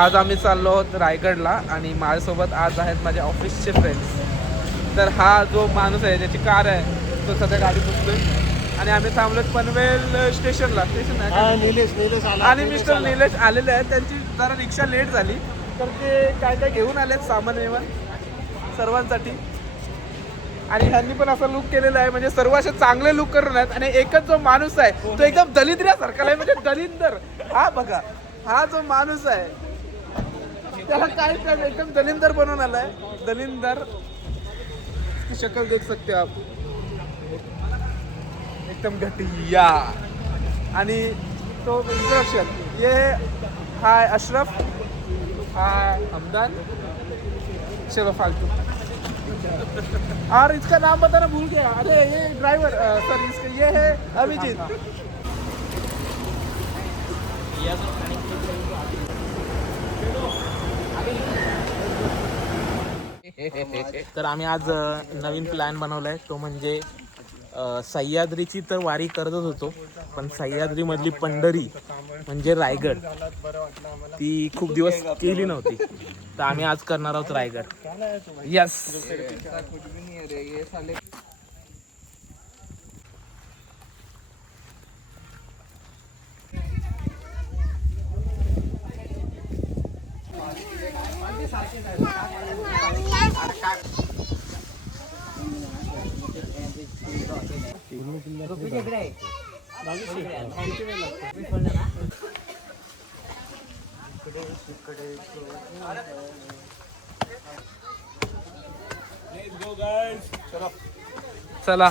आज आम्ही चाललो आहोत रायगडला आणि माझ्यासोबत आज आहेत माझे ऑफिसचे फ्रेंड्स. तर हा जो माणूस आहे ज्याची कार आहे तो सध्या गाडी बसतोय आणि आम्ही थांबलो पनवेल स्टेशनला. स्टेशन आहे आणि मिस्टर निलेश आलेले आहेत. त्यांची जरा रिक्षा लेट झाली तर ते काय काय घेऊन आलेत सामान विमान सर्वांसाठी. आणि ह्यांनी पण असा लुक केलेला आहे म्हणजे सर्व असे चांगले लुक करून आहेत. आणि एकच जो माणूस आहे तो एकदम दलिंद्र्यासारखा आहे म्हणजे दलिंदर. हा बघा हा जो माणूस आहे त्याला काय एकदम दलिंदर बनवून आलाय. दलिंदर की शक्ल देख सकते आप एकदम घटिया. आणि तो इंट्रोडक्शन ये हाय अशरफ हाय हमदान चलो फालतू. और इसका नाम बताना भूल गया. अरे ये ड्राइवर सर इसका ये है अभिजीत. तर आम्ही आज नवीन प्लॅन बनवलाय तो म्हणजे सह्याद्रीची तर वारी करतच होतो पण सह्याद्री मधली पंढरी म्हणजे रायगड ती खूप दिवस केली नव्हती तर आम्ही आज करणार आहोत रायगड. यस. चला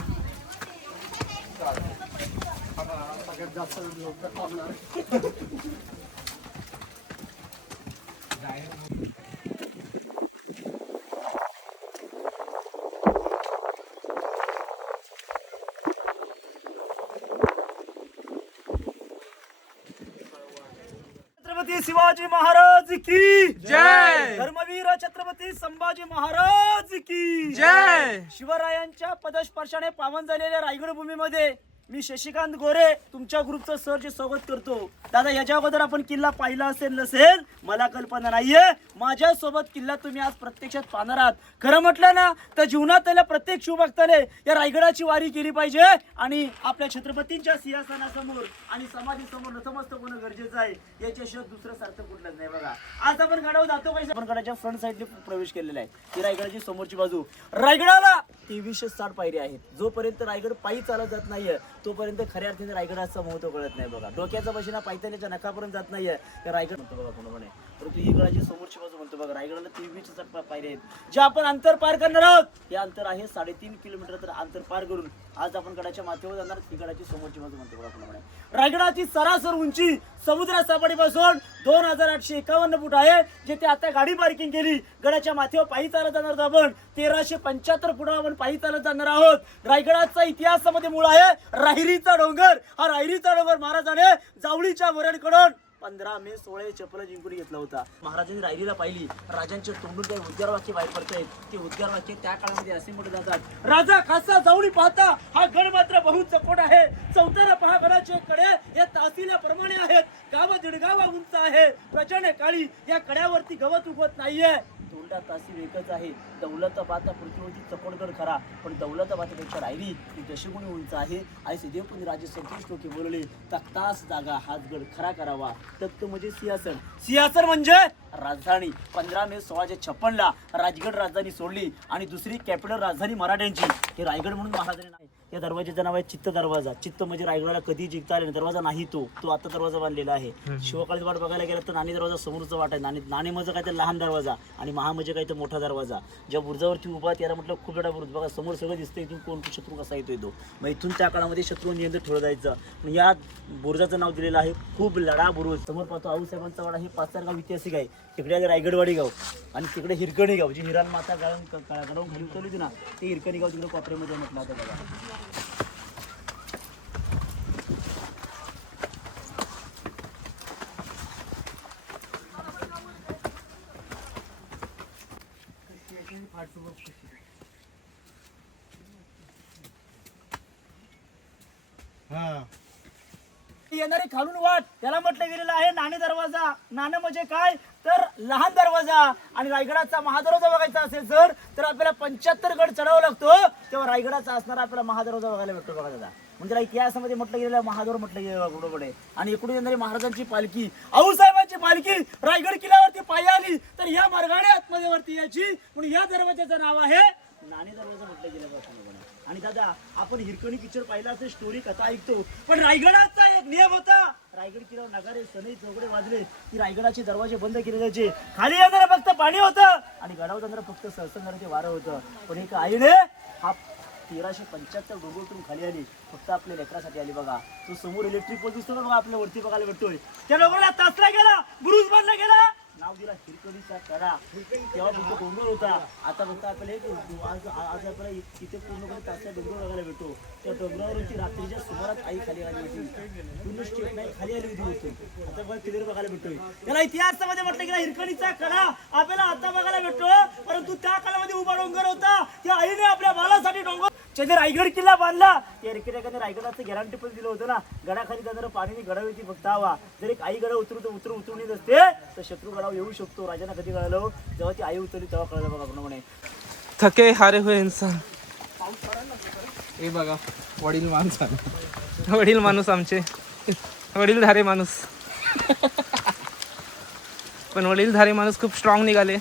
छत्रपती शिवाजी महाराज की जय. धर्मवीर छत्रपती संभाजी महाराज की जय. शिवरायांच्या पदस्पर्शाने पावन झालेल्या रायगड भूमीमध्ये मी शशिकांत गोरे तुमच्या ग्रुपचं सरचे स्वागत करतो. दादा याच्या अगोदर आपण किल्ला पाहिला असेल नसेल मला कल्पना नाहीये. माझ्या सोबत किल्ला तुम्ही आज प्रत्यक्षात पाहणार आहात. खरं म्हटलं ना तर जीवनात त्याला प्रत्येक शिवभक्ताने या रायगडाची वारी केली पाहिजे आणि आपल्या छत्रपतींच्या सिंहासनासमोर आणि समाधीसमोर नतमस्तक होणं गरजेचं आहे. याच्याशिवाय दुसरं सार्थ कुठलंच नाही. बघा आज आपण गडावर जातो पाहिजे. आपण गडाच्या फ्रंट साईडने प्रवेश केलेला आहे. ही रायगडाची समोरची बाजू. रायगडाला 2360 पायऱ्या आहेत. जोपर्यंत रायगड पायी चालत जात नाहीये तोपर्यंत खऱ्या अर्थाने रायगडाचं महत्व कळत नाही. बघा डोक्याचा बशिना पायथ्याच्या नखापर्यंत जात नाहीये तर रायगड म्हणतो बघा कोणाकडे. परंतु ही गडाची समोरची बाजू म्हणतो बघा रायगडाला 2360 पायऱ्या आहेत. जे आपण अंतर पार करणार आहोत हे अंतर आहे 3.5 किलोमीटर. तर अंतर पार करून आज आपण गडाच्या माथ्यावर जाणार. ही गडाची समोरची बाजू म्हणतो बघा कोणाकडे. रायगडाची सरासर उंची समुद्र सपाटीपासून 2851 फूट आहे. जिथे आता गाडी पार्किंग केली गडाच्या माथ्यावर पायी चालत जाणार आहोत आपण. 1375 फुटावर आपण पायी चालत जाणार आहोत. रायगडाचा इतिहासामध्ये मूळ आहे राहिरीचा डोंगर. हा राहिरीचा डोंगर महाराजाने जावळीच्या वऱ्यांकडून 15 मे 16 चपला जिंकून घेतला होता. महाराजांनी रायरीला पाहिली. राजांच्या तोंडून काही उद्गार वाक्य बाहेर पडतायत. ते उद्गार वाक्य त्या काळामध्ये असे म्हटले जातात. राजा कसा जावळी पाहता हा गड मात्र बहुत चकोट आहे. चौथऱ्या पहा गडाचे कडे या तहसीलाप्रमाणे आहेत. गाव दीडगावा उंच आहे. प्रचंड काळी या कड्यावरती गवत उगवत नाहीये. तोंडा तहसील एकच आहे. दौलताबाद पृथ्वीवरती चकोडगड खरा पण दौलताबादपेक्षा रायरी ही दशगुणी उंच आहे. आणि सिद्धेपुरी राजे संतोष टोके बोलले तख्तास जागा हाच गड खरा करावा. तख्त म्हणजे सिंहासन. सिंहासन म्हणजे राजधानी. 15 मे 1656 ला राजगड राजधानी सोडली आणि दुसरी कॅपिटल राजधानी मराठ्यांची. हे रायगड म्हणून महाराजांनी नाही. या दरवाजाचं नाव आहे चित्त दरवाजा. चित्त म्हणजे रायगडाला कधी जिंकता आले दरवाजा नाही. तो आता दरवाजा बांधलेला आहे. शिवकाळी वाट बघायला गेला तर नाणी दरवाजा समोरचा वाट आहे. नाणी म्हणजे काय तर लहान दरवाजा आणि महा म्हणजे काय तर मोठा दरवाजा. ज्या बुर्जावरती उभा त्याला म्हटलं खूप मोठा बुर्ज. बघा समोर सगळं दिसतं इथून कोण शत्रू कसा येतो तो. मग इथून त्या काळामध्ये शत्रू नियंत्रण ठेवलं जायचं. या बुर्जाचं नाव दिलेलं आहे खूप लढा बुरुज. समोर पाहतो आऊसाहेबांचा वाडा. हे 5 गाव ऐतिहासिक आहे. तिकडे आहे रायगडवाडी गाव आणि तिकडे हिरकणी गाव जी हिरान माता गडवून खाली उतरली होती ना ते हिरकणी गाव तिकडे कोपऱ्यामध्ये म्हटलं होतं बघा. येणारी खालून वाट त्याला म्हटलं गेलेलं आहे नाणे दरवाजा. नाणं म्हणजे काय तर लहान दरवाजा आणि रायगडाचा महादरवाजा बघायचा असेल तर आपल्याला 75 गड चढावा लागतो, तेव्हा रायगडाचा असणारा आपल्याला महादरवाजा बघायला भेटतो बघा दादा. म्हणजे त्याला इतिहासामध्ये म्हटलं गेलेलं महादोर म्हटलं गेलं बरोबर. आणि एकूण येणारी महाराजांची पालखी, आऊसाहेबांची पालखी रायगड किल्ल्यावरती पायी आली तर या मार्गाने आतमध्ये वरती याची, म्हणून या दरवाजाचं नाव आहे नाणे दरवाजा म्हटलं गेलं बघा. आणि दादा आपण हिरकणी पिक्चर पाहिला असेल, स्टोरी कथा ऐकतो, पण रायगडाचा एक नियम होता, रायगड किल्ल्यावर नगारे सनई चौकडे वाजले की रायगडाचे दरवाजे बंद केले जायचे. खाली येणारं फक्त पाणी होतं आणि गडावर जाणारं फक्त सरसंगणारे वारं होतं. पण एक आईने हा 1375 डोंगरातून खाली आली, फक्त आपल्या लेकरासाठी आली बघा. तो समोर इलेक्ट्रिक पोल दिसतो बघा आपल्या वरती बघायला भेटतोय, त्या डोंगराला तासला गेला, बुरुज बांधला गेला, नाव दिला हिरकणीचा कडा. तेव्हा फक्त डोंगर होता, आता फक्त आपल्याला आज आपल्याला इथे पूर्णपणे तासला डोंगर बघायला भेटतो. त्या डोंगरावरची रात्रीच्या सुमारात आई खाली आली होती, पूर्ण स्टेट नाही खाली आली होती. आता बघा क्लिअर बघायला भेटतोय. त्याला इतिहासामध्ये म्हटलं गेला हिरकणीचा कडा आपल्याला आता बघायला भेटतो, परंतु त्या काळामध्ये उभा डोंगर होता, त्या आईने आपल्या बालासाठी डोंगर रायगड किल्ला बांधला. या रिकेटाने रायगडाचं गॅरंटी पण दिलं होतं ना, गडाखाली जाणारं पाणी गडावरती फक्त हवा. जर एक आई गडा उतरून येत असते तर शत्रू गडावर येऊ शकतो. राजांना कधी कळलं, जेव्हा ती आई उतरली तेव्हा कळलं बघा पूर्णपणे. थके हारे हुए इंसान. हे बघा वडील माणूस आमचे वडीलधारे माणूस. पण वडीलधारे माणूस खूप स्ट्रॉंग निघाले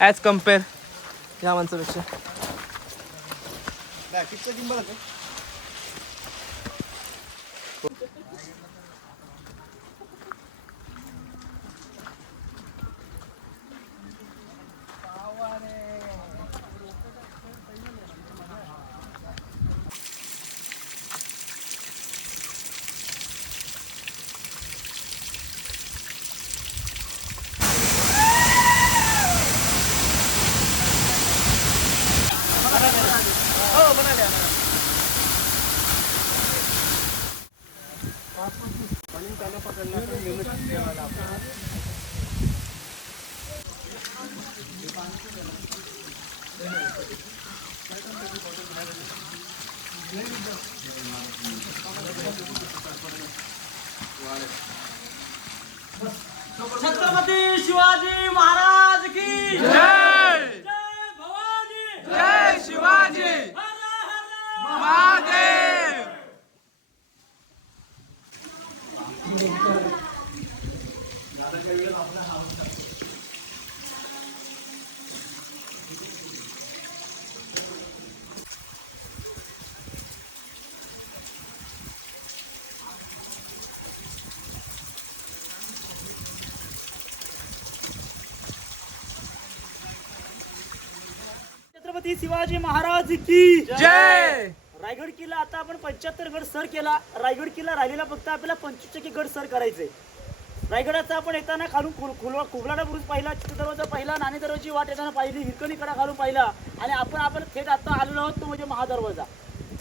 ॲज कम्पेअर ह्या माणसापेक्षा. छत्रपती शिवाजी महाराज की जय. जय भवानी, जय शिवाजी महादेव. छत्रपती शिवाजी महाराज की जय. रायगड किल्ला आता आपण 75 गड सर केला. रायगड किल्ला राहिलेला फक्त आपल्याला 25% गड सर करायचे. रायगडाचा आपण येताना खालून कुबलाडा बुरुज पाहिला, चित्र दरवाजा पाहिला, नाणे दरवाजाची वाट येताना पाहिली, हिरकणी कडा खालून पाहिला आणि आपण थेट आता आलेलो आहोत तो म्हणजे महादरवाजा.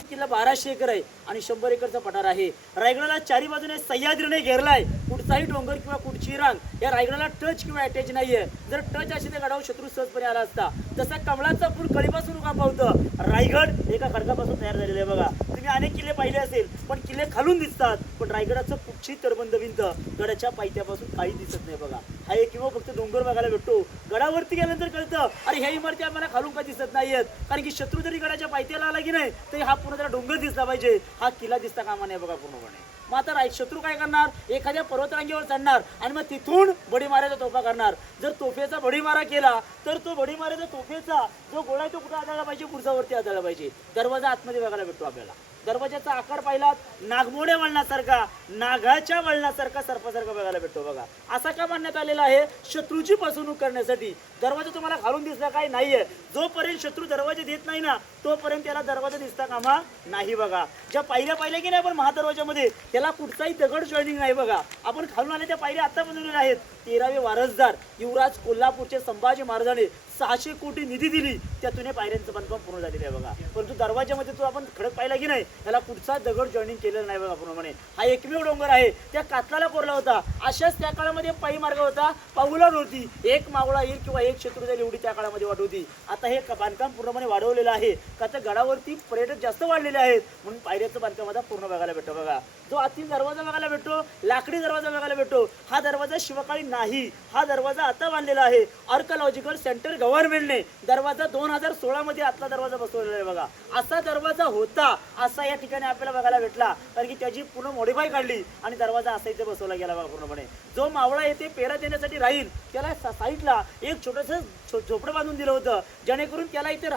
किल्ला 1200 एकर आहे आणि 100 एकरचा पठार आहे. रायगडाला चारी बाजूने सह्याद्रीने घेरलाय. कुठचाही डोंगर किंवा कुठची रांग या रायगडाला टच किंवा अटॅच नाहीये. जर टच असे त्या गडावर शत्रू सहजपणे आला असता. जसा कमळाचा फूल कळीपासून उगा पावतं, रायगड एका खडकापासून तयार झालेलं आहे बघा. तुम्ही अनेक किल्ले पाहिले असेल, पण किल्ले खालून दिसतात, पण रायगडाचं कुठची तडबंद भिंत गडाच्या पायथ्यापासून काही दिसत नाही बघा. हा एक किंवा फक्त डोंगर बघायला भेटतो. गडावरती गेल्यानंतर कळतं अरे ह्या इमारती आम्हाला खालून का दिसत नाहीयेत, कारण की शत्रू जरी गडाच्या पायथ्याला आला की नाही तरी हा पूर्ण त्याला डोंगर दिसला पाहिजे, हा किल्ला दिसता कामा नाही बघा पूर्णपणे. मग आता शत्रू काय करणार, एखाद्या पर्वतरांगेवर चढणार आणि मग तिथून बडी मारायचा तोफा करणार. जर तोफेचा बडी मारा केला तर तो बडी मारायचा तोफेचा जो गोळा आहे तो कुठे आदळला पाहिजे, पुढचावरती आदळला पाहिजे. दरवाजा आतमध्ये बघायला भेटतो आपल्याला. दरवाजाचा आकार पाहिलात, नागमोडे वळणासारखा, नागाच्या वळणासारखा, सर्पासारखा बघायला भेटतो बघा. असा का बांधण्यात आलेला आहे, शत्रूची फसवणूक करण्यासाठी. दरवाजा तुम्हाला खालून दिसला काय नाहीये. जोपर्यंत शत्रू दरवाजे देत नाही ना तोपर्यंत त्याला दरवाजा दिसता कामा नाही बघा. ज्या पायऱ्या की नाही पण महादरवाजामध्ये त्याला कुठचाही दगड जॉईनिंग नाही बघा. आपण खालून आले त्या पायऱ्या आता बनवलेल्या आहेत. 13वे वारसदार युवराज कोल्हापूरचे संभाजी महाराजांनी 600 कोटी निधी दिली, त्यातून हे पायऱ्यांचं बांधकाम पूर्ण झालेलं आहे बघा. परंतु दरवाजामध्ये तो आपण खडक पाहिला की नाही, त्याला पुढचा दगड जॉईनिंग केलेला नाही बघा पूर्णपणे. हा एकमेव डोंगर आहे त्या कातलाला कोरला होता. अशाच त्या काळामध्ये पायी मार्ग होता, पाऊलाड होती. एक मावळा येईल किंवा एक शत्रू जाईल एवढी त्या काळामध्ये वाट होती. आता हे बांधकाम पूर्णपणे वाढवलेलं आहे का तर गडावरती पर्यटक जास्त वाढलेले आहेत म्हणून पायऱ्याचं बांधकाम आता पूर्ण बघायला भेटतो बघा. जो आतील दरवाजा बघायला भेटतो, लाकडी दरवाजा बघायला भेटतो. हा दरवाजा शिवकाळी नाही, हा दरवाजा आता बांधलेला आहे. आर्किओलॉजिकल सेंटर गव्हर्नमेंटने दरवाजा 2016 मध्ये आतला दरवाजा बसवलेला आहे बघा. असा दरवाजा होता, असा या ठिकाणी आपल्याला बघायला भेटला, कारण की त्याची पूर्ण मॉडिफाय काढली आणि दरवाजा असा इथे बसवला गेला बघा पूर्णपणे. जो मावळा येथे पेरा देण्यासाठी राहील त्याला साईडला एक छोटंसं झोपडं बांधून दिलं होतं, जेणेकरून त्याला इथे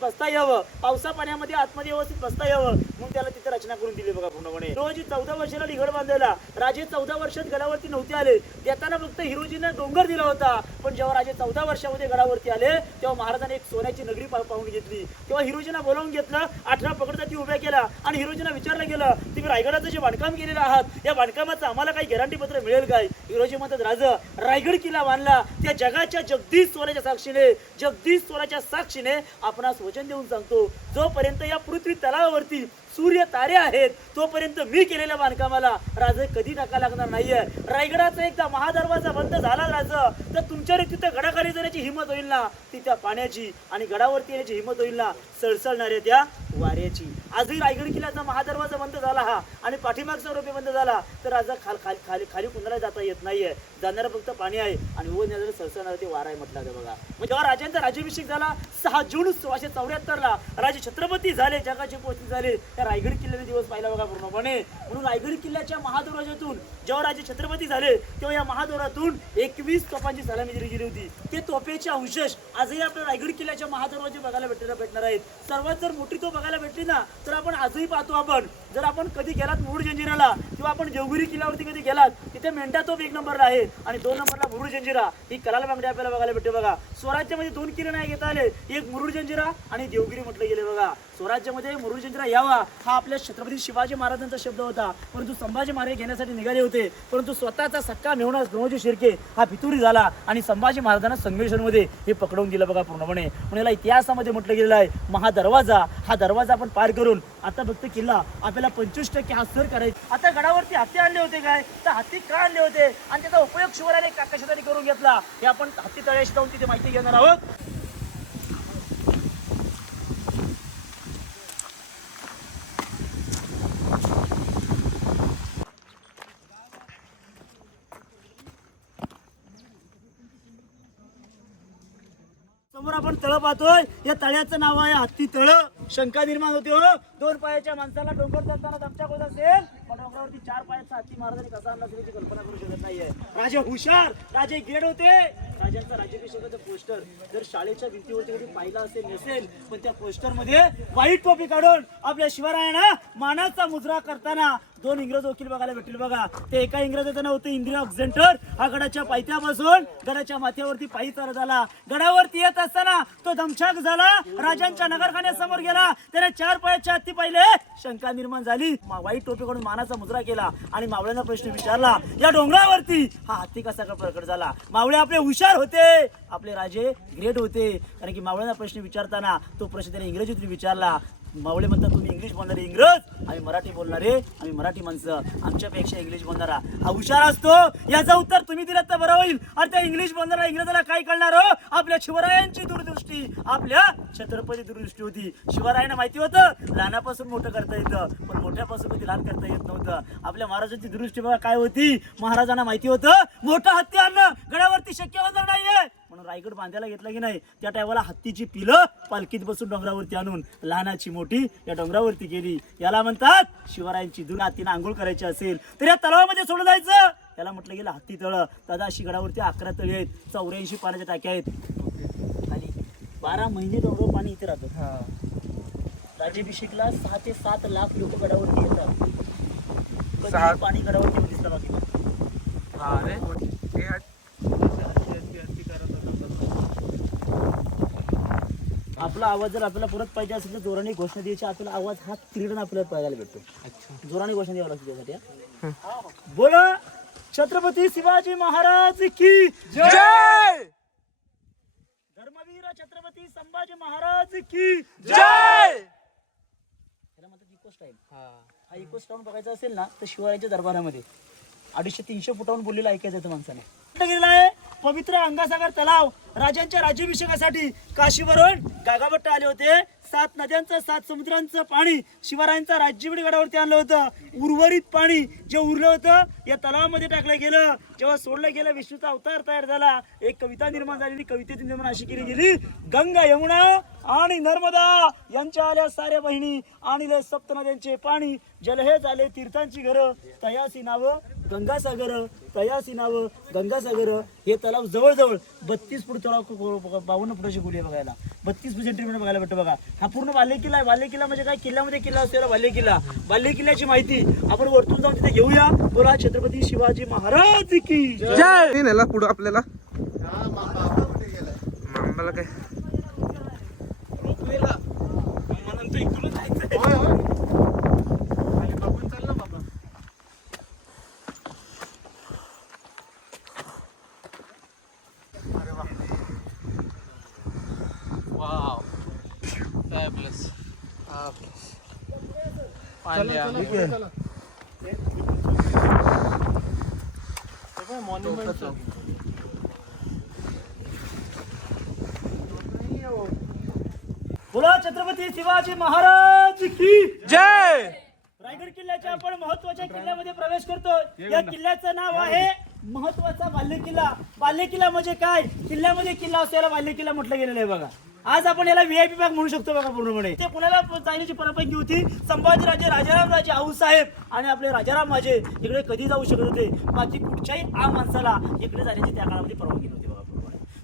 बसता यावं, पावसा पाण्यामध्ये आतमध्ये व्यवस्थित बसता यावं म्हणून त्याला तिथे रचना करून दिली बघा पूर्णपणे. हिरोजी 14 वर्षाला गड बांधायला, राजे 14 वर्षात गडावरती नव्हते आले. देताना फक्त हिरोजीने डोंगर दिला होता, पण जेव्हा राजे 14 वर्षामध्ये गडावरती आले तेव्हा महाराजांनी एक सोन्याची नगरी पाहून घेतली. तेव्हा हिरोजींना बोलावून घेतलं, 18 पकडता उभ्या केला आणि हिरोजींना विचारलं गेलं, तुम्ही रायगडाचं जे बांधकाम केलेलं आहात या बांधकामाचं आम्हाला काही गॅरंटी पत्र मिळेल काय? हिरोजी म्हणतात, राजा रायगड किल्ला बांधला त्या जगाच्या जगदीश सोन्याच्या साक्षीने, जगदीश सोन्याच्या साक्षीने आपणास वचन देऊन सांगतो, जोपर्यंत या पृथ्वी तलावावरती सूर्य तारे आहेत तोपर्यंत मी केलेल्या बांधकामाला राजा कधी टाका लागणार नाहीये. रायगडाचा एकदा महादरवाजा बंद झाला राजा तर तुमच्या तिथं गडाखाली जाण्याची हिंमत होईल ना ती त्या पाण्याची, आणि गडावरती येण्याची हिंमत होईल ना सळसळणाऱ्या त्या वाऱ्याची. आजही रायगड किल्ल्याचा महादरवाजा बंद झाला हा आणि पाठीमागचा रोपे बंद झाला तर राजा खाली कुणाला जाता येत नाहीये. जाणारं फक्त पाणी आहे आणि वर नेणारं सळसळणारं ते वारा आहे म्हटलं जातं बघा. मग जेव्हा राजांचा राज्याभिषेक झाला 6 जून 1674 राजे छत्रपती झाले, जगाचे पोचते झाले, त्या रायगड किल्ल्याने दिवस पाहिला बघा पूर्णपणे. म्हणून रायगड किल्ल्याच्या महादरवाजातून जेव्हा राजे छत्रपती झाले तेव्हा या महादोरातून 21 तोफांची सलामी दिली गेली होती. ते तोफेचे अवशेष आजही आपल्या रायगड किल्ल्याच्या महादरवाजे बघायला भेटणार आहेत. सर्वात जर मोठी तोफ बघायला भेटली ना तर आपण आजही पाहतो. आपण जर आपण कधी गेलात मुरुड जंजिराला किंवा आपण देवगिरी किल्ल्यावरती कधी गेलात तिथे मेंढा तोफ 1 नंबरला आहे आणि 2 नंबरला मुरुड जंजिरा ही कलाल बांगडी आपल्याला बघायला भेटते बघा. स्वराज्यामध्ये 2 किल्ले नाही घेता आले, एक मुरुड जंजिरा आणि देवगिरी म्हटले गेले बघा. स्वराज्यामध्ये मुरुड जंजिरा यावा हा आपल्या छत्रपती शिवाजी महाराजांचा शब्द होता, परंतु संभाजी महाराज घेण्यासाठी निघाले होते, परंतु स्वतःचा सक्का मेहुणा ब्रह्मजी शिर्के हा भितुरी झाला आणि संभाजी महाराजांना संगमेश्वरमध्ये हे पकडवून दिलं बघा पूर्णपणे. म्हणून याला इतिहासामध्ये म्हटलं गेलेलं आहे महादरवाजा. हा दरवाजा आपण पार करून आता फक्त किल्ला आपल्याला 25% हा सर करायचा. आता गडावरती हत्ती आणले होते काय तर हत्ती का आणले होते आणि त्याचा उपयोग शिवरायाने कशासाठी करून घेतला हे आपण हत्ती तळ्याशी जाऊन तिथे माहिती घेणार आहोत. समोर आपण तळ पाहतोय, या तळ्याचं नाव आहे हत्ती तळ. शंका निर्माण होते हो, 2 पायाच्या माणसाला डोंगर चढताना दमछाक होत असेल पण डोंगरावरती 4 पायाचा हत्ती महाराजांनी कसा आणला त्याची कल्पना करू शकत नाहीये. राजे हुशार, राजे ग्रेड होते. राजांचा राज्याभिषेकाचं पोस्टर जर शाळेच्या भिंतीवरती कधी पाहिला असेल नसेल, पण त्या पोस्टर मध्ये व्हाईट टोपी काढून आपल्या शिवरायांना मानाचा मुजरा करताना 2 इंग्रज वकील बघायला भेटतील बघा. ते एका इंग्रजाचं नाव होतं इंद्रिया ऑक्झेंटर. हा गडाच्या पायथ्यापासून गडाच्या माथ्यावरती पायी चालत आला. गडावरती येत असताना तो दमछाक झाला, राजांच्या नगरखान्यासमोर गेला, त्याने 4 पायाचे हत्ती पाहिले. शंका निर्माण झाली, व्हाईट टोपी काढून मानाचा मुजरा केला आणि मावळ्यांना प्रश्न विचारला या डोंगरावरती हा हत्ती कसा का प्रकट झाला. मावळे आपले हुशार होते, आपले राजे ग्रेट होते, कारण की मावळ्यांना प्रश्न विचारताना तो प्रश्न त्याने इंग्रजीतून विचारला. मावळे म्हणतात तुम्ही इंग्लिश बोलणारे इंग्रज, आम्ही मराठी बोलणारे, आम्ही मराठी माणसं, आमच्यापेक्षा इंग्लिश बोलणारा हा हुशार असतो. याचं उत्तर तुम्ही दिलं तर बरं होईल. आणि त्या इंग्लिश बोलणारा इंग्रजाला काय कळणार हो, आपल्या शिवरायांची दूरदृष्टी, आपल्या छत्रपती दूरदृष्टी होती. शिवरायांना माहिती होतं लहानापासून मोठं करता येतं पण मोठ्यापासून कधी लहान करता येत नव्हतं. आपल्या महाराजांची दूरदृष्टी बघा काय होती. महाराजांना माहिती होतं मोठं हत्ती आणणं गडावरती शक्य होणार नाहीये, म्हणून रायगड बांधायला घेतला की नाही त्या टायमाला हत्तीची पिलं पालखीत बसून डोंगरावरती आणून लहानाची मोठी या डोंगरावरती गेली. याला म्हणतात शिवरायांची दूर. हत्तीनं आंघोळ करायची असेल तर या तलावामध्ये सोडून जायचं. याला म्हटलं गेलं हत्ती तळ. तदाशी गडावरती 11 तळी आहेत, 84 पाण्याच्या टाक्या आहेत आणि 12 महिने डोंगर पाणी इथे राहतं. राज्याभिषेकला 6 ते 7 लाख लोक गडावरती येतात. कधी पाणी गडावरती दिसलं बाकी आपला आवाज जर आपल्याला परत पाहिजे असेल तर जोराने घोषणा द्यायची. आपला आवाज हा क्रीडन आपल्याला पाहायला भेटतो. जोराने घोषणा द्यावं लागते त्यासाठी. बोला छत्रपती शिवाजी महाराज की जय. धर्मवीर बोला छत्रपती संभाजी महाराज की जय. त्याला म्हणतात इको स्टाईल. हा इको स्टाईल बघायचा असेल ना तर शिवरायांच्या दरबारामध्ये 250-300 फुटावरून बोललेलं ऐकायचं होतं माणसाने. गेलेला आहे पवित्र गंगासागर तलाव. राजांच्या राज्याभिषेकासाठी काशीवरून गागाभट्ट आले होते. 7 नद्यांचं 7 समुद्रांचं पाणी शिवरायांचा राज्यभिषेक गडावरती आणलं होतं. उर्वरित पाणी जे उरलं होतं या तलावामध्ये टाकलं गेलं. जेव्हा सोडलं गेलं विष्णूचा अवतार तयार झाला. एक कविता निर्माण झालेली. कवितेची निर्माण अशी केली गेली, गंगा यमुना आणि नर्मदा यांच्या आल्या साऱ्या बहिणी आणले सप्त नद्यांचे पाणी. जल हे झाले तीर्थांची घरं तयासी नाव गंगासागर. तयासी नाव गंगासागर. हे तलाव जवळजवळ 32 फूट तलाव 52 फुटाची खोली आहे बघायला. 32 सेंटीमीटर बघायला भेटतो बघा. हा पूर्ण बालेकिल्ला आहे. बालेकिल्ला म्हणजे काय, किल्ल्यामध्ये किल्ला असलेला बालेकिल्ला. बालेकिल्ल्याची माहिती आपण वरतून जाऊन तिथे घेऊया. बोला छत्रपती शिवाजी महाराज की जय. नेला पुढं आपल्याला मांबाला काय इकडून जायचं. वाव फॅबुलस. बोला छत्रपती शिवाजी महाराज की जय. रायगड किल्ल्याच्या आपण महत्वाच्या किल्ल्यामध्ये प्रवेश करतो. या किल्ल्याचं नाव आहे महत्वाचा बालेकिल्ला. बालेकिल्ला म्हणजे काय, किल्ल्यामध्ये किल्ला असलेला बालेकिल्ला म्हटलं गेलेलं आहे बघा. आज आपण याला व्हीआयपी भाग म्हणू शकतो बघा पूर्णपणे. ते पुण्याला जाण्याची परवानगी होती. संभाजीराजे राजारामराजे आऊसाहेब आणि आपले राजाराम माझे इकडे कधी जाऊ शकत होते. बाकी कुठच्याही आ माणसाला इकडे जाण्याची त्या काळामध्ये परवानगी नव्हती बघा.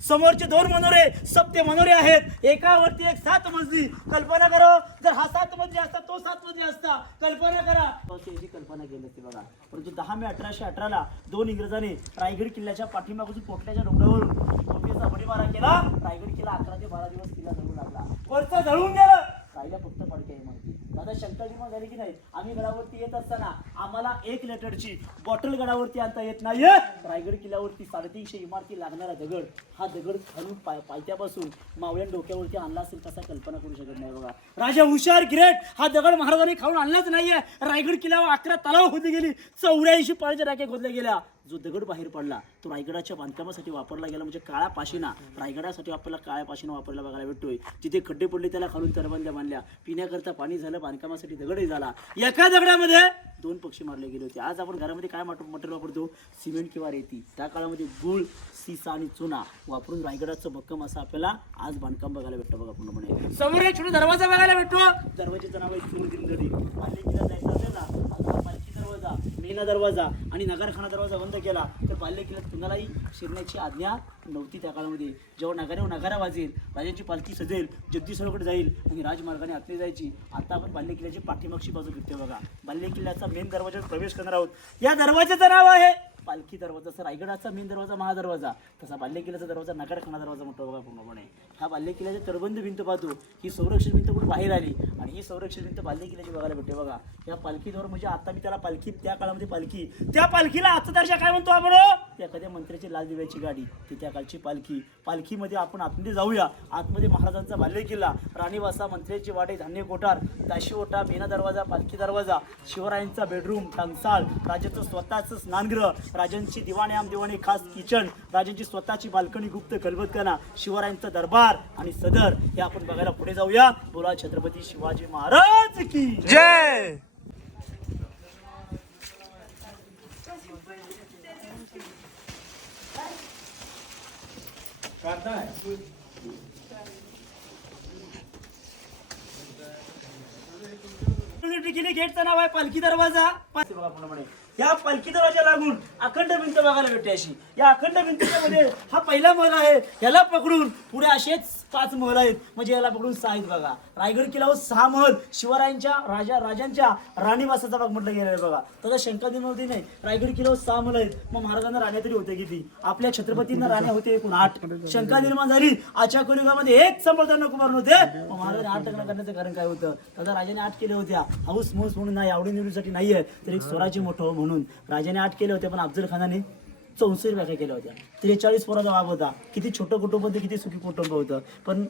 समोरचे 2 मनोरे सप्ते मनोरे आहेत. एकावरती एक 7 मजली. कल्पना करा जर हा 7 मजली असता तो 7 मजली असता. कल्पना करा. याची कल्पना केली असती बघा. परंतु 10 मे 1818 2 इंग्रजांनी रायगड किल्ल्याच्या पाठीमागून पोटल्याच्या डोंगरावरून तोफेचा बडीमारा केला. रायगड किल्ला 11 ते 12 दिवस किल्ला जळू लागला. वरचा जळून गेलं. राहिला फक्त पडके आहे माहिती. दादा शंका निर्माण झाली की नाही. आम्ही गडावरती येत असताना आम्हाला 1 लिटरची बॉटल गडावरती आणता येत नाहीये. रायगड किल्ल्यावरती 350 इमारती लागणारा दगड, हा दगड घालून पायथ्यापासून मावळ्या डोक्यावरती आणला असेल कसा कल्पना करू शकत नाही बघा. राजा हुशार ग्रेट हा दगड महाराजांनी खाऊन आणलाच नाहीये. रायगड किल्ल्यावर 11 तलाव होती गेली. 84 पाण्याच्या टाक्या खोदल्या गेल्या. जो दगड बाहेर पडला तो रायगडाच्या बांधकामासाठी वापरला गेला. म्हणजे काळा पाशिना रायगडासाठी आपल्याला काळ्या पाशिना वापरला बघायला भेटतोय. जिथे खड्डे पडले त्याला खालून तरबंद्या बांधल्या. पिण्याकरता पाणी झालं, बांधकामासाठी दगडही झाला. एका दगडामध्ये 2 पक्षी मारले गेले होते. आज आपण घरामध्ये काय मटेरियल वापरतो, सिमेंट किंवा रेती. त्या काळामध्ये गुळ, सीसा आणि चुना वापरून रायगडाचं भक्कम असं आपल्याला आज बांधकाम बघायला भेटतं बघा पूर्णपणे. समोर एक छोटा दरवाजा बघायला भेटतो. दरवाजाचं नाव आहे सिंहगडी. बालेकिल्ला जायचं असेल ना, पालखी दरवाजा, मेना दरवाजा आणि नगरखाना दरवाजा बंद केला तर बालेकिल्ल्यात कुणालाही शिरण्याची आज्ञा नव्हती त्या काळामध्ये. जेव्हा नगारा वाजेल, राजांची पालखी सजेल, जगदीश्वराकडे जाईल आणि राजमार्गाने आतली जायची. आता आपण बालेकिल्ल्याची पाठीमागची बाजू घेतोय बघा. बालेकिल्ल्याचा मेन दरवाजावर प्रवेश करणार आहोत. या दरवाजाचं नाव आहे पालखी दरवाजा. जसं रायगडाचा मेन दरवाजा महादरवाजा, तसा बालेकिल्ल्याचा दरवाजा नगरखाना दरवाजा म्हणतो बघा पूर्णपणे. हा बालेकिल्ल्याची तटबंद भिंत पाहतो. ही संरक्षण भिंत कुठे बाहेर आली आणि ही संरक्षण भिंत बालेकिल्ल्याची बघायला भेटते बघा. या पालखीवर म्हणजे आता मी त्याला पालखी, त्या काळामध्ये पालखी, त्या पालखीला आजचा दर्जा काय म्हणतो आपण, एखाद्या मंत्र्याची लाल दिव्याची गाडी, ती त्या काळची पालखी. पालखीमध्ये आपण आतमध्ये जाऊया. आतमध्ये महाराजांचा बालेकिल्ला, राणीवासा, मंत्र्याची वाडे, धान्य कोठार, दाशी ओटा, मेना दरवाजा, पालखी दरवाजा, शिवरायांचा बेडरूम, टांगसाळ, राजाचं स्वतःचं स्नानगृह, राजांची दिवाणी दिवाणी खास किचन, राजांची स्वतःची बाल्कनी, गुप्त खलबतखाना, शिवरायांचा दरबार आणि सदर हे आपण बघायला पुढे जाऊया. बोला छत्रपती शिवाजी महाराज की जय. गेटचं नाव आहे पालखी दरवाजा. या पालखी दरवाजा लागून अखंड भिंत बघायला भेटते अशी. या अखंड भिंतीच्या मध्ये हा पहिला महल आहे. याला पकडून पुढे असेच 5 महल आहेत. म्हणजे याला पकडून 6 आहेत बघा. रायगड किल्ल्यावर 6 महल शिवरायांच्या राजांच्या राणीवासाचा भाग म्हटलं गेलेला आहे बघा. तसा शंका नव्हती नाही. रायगड किल्ल्यावर 6 महल आहेत. मग महाराजांना राण्या तरी होते किती? आपल्या छत्रपतींना राण्या होते एकूण 8. शंका निर्माण झाली. आजच्या कलियुगामध्ये एक संभाजीराव कुमार नव्हते. मग महाराजांनी 8 लग्न करण्याचं कारण काय होतं? तसा राजाने 8 केले होत्या. हाऊस मौस म्हणून नाही, आवडी निवडीसाठी नाहीये, तर एक स्वराज्य मोठं म्हणून राजाने 8 केले होते. पण अफजल खानाने 64 बायका केल्या होत्या. 43 पोराचा बाप होता. किती छोटं कुटुंब होतं, किती सुखी कुटुंब होतं. पण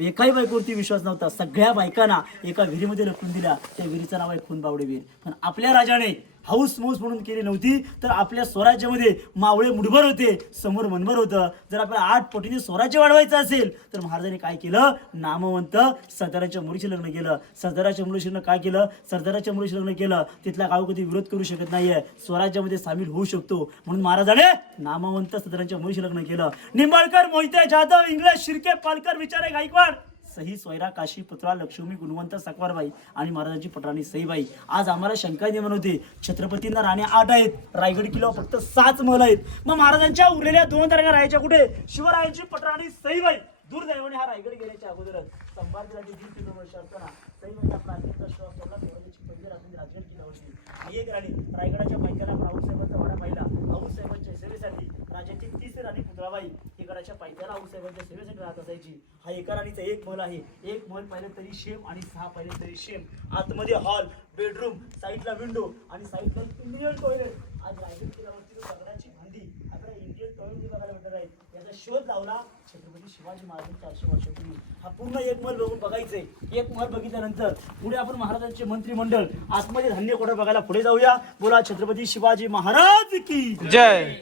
एकाही बायकोवरती विश्वास नव्हता. सगळ्या बायकांना एका विहिरीमध्ये लपवून दिल्या. त्या विहिरीचं नाव आहे खूनबावडी विहीर. पण आपल्या राजाने हाऊस मौस म्हणून केली नव्हती, तर आपल्या स्वराज्यामध्ये मावळे मुठभर होते, समोर मनभर होतं. जर आपल्याला 8 पटीने स्वराज्य वाढवायचं असेल तर महाराजांनी काय केलं? नामवंत सरदाराच्या मुलीशी लग्न केलं. सरदाराच्या मुलीशी काय केलं? सरदाराच्या मुलीशी लग्न केलं. तिथला गाव कधी विरोध करू शकत नाहीये, स्वराज्यामध्ये सामील होऊ शकतो. म्हणून महाराजाने नामवंत सरदाराच्या मुलीशी लग्न केलं. निंबाळकर, मोहिते, जाधव, इंग्रज, शिर्के, पालकर, विचारे, गायकवाड, सही, सोयरा, काशी, पुत्रा, लक्ष्मी, गुणवंत, सकवारबाई आणि महाराजांची पटराणी सईबाई. आज आम्हाला शंका निर्माण होते, छत्रपतींना राण्या 8 आहेत, रायगड किल्ल्यावर फक्त 7 महल आहेत. मग महाराजांच्या उरलेल्या 2 तारखा राहायच्या कुठे? शिवरायांची पटराणी सईबाई. दुर्दैवाने हा रायगड गेल्याच्या अगोदरच संभाजीराजे 1.5 किलोमीटर असताना सईबाईचा प्राचीनचा श्वास सोडला. स्वराज्याची पहिली रात्री राजगड किल्ल्यावरची. ही एक राणी रायगडाच्या पायथ्याला राऊसाहेबांचा वाडा पाहिला. आऊसाहेबांच्या सेवेसाठी राजाची 30 राणी पुतळाबाई ही गडाच्या पायथ्याला आऊसाहेबांच्या सेवेसाठी राहत असायची. हा एका राणीचा 1 महल आहे. 1 महल पाहिलं तरी शेम आणि 6 पाहिलं तरी शेम. आतमध्ये हॉल, बेडरूम, साईडला विंडो आणि साईडला इंडियन टॉयलेट. आज रायगड किल्ल्यावरती दगडाची भांडी आपल्याला इंडियन टॉयलेट बघायला भेटत आहेत. याचा शोध लावला छत्रपती शिवाजी महाराज 400 वर्षापूर्वी. हा पूर्ण 1 महल बघून बघायचंय. 1 महल बघितल्यानंतर पुढे आपण महाराजांचे मंत्रिमंडळ आतमध्ये धान्य कोठा बघायला पुढे जाऊया. बोला छत्रपती शिवाजी महाराज की जय.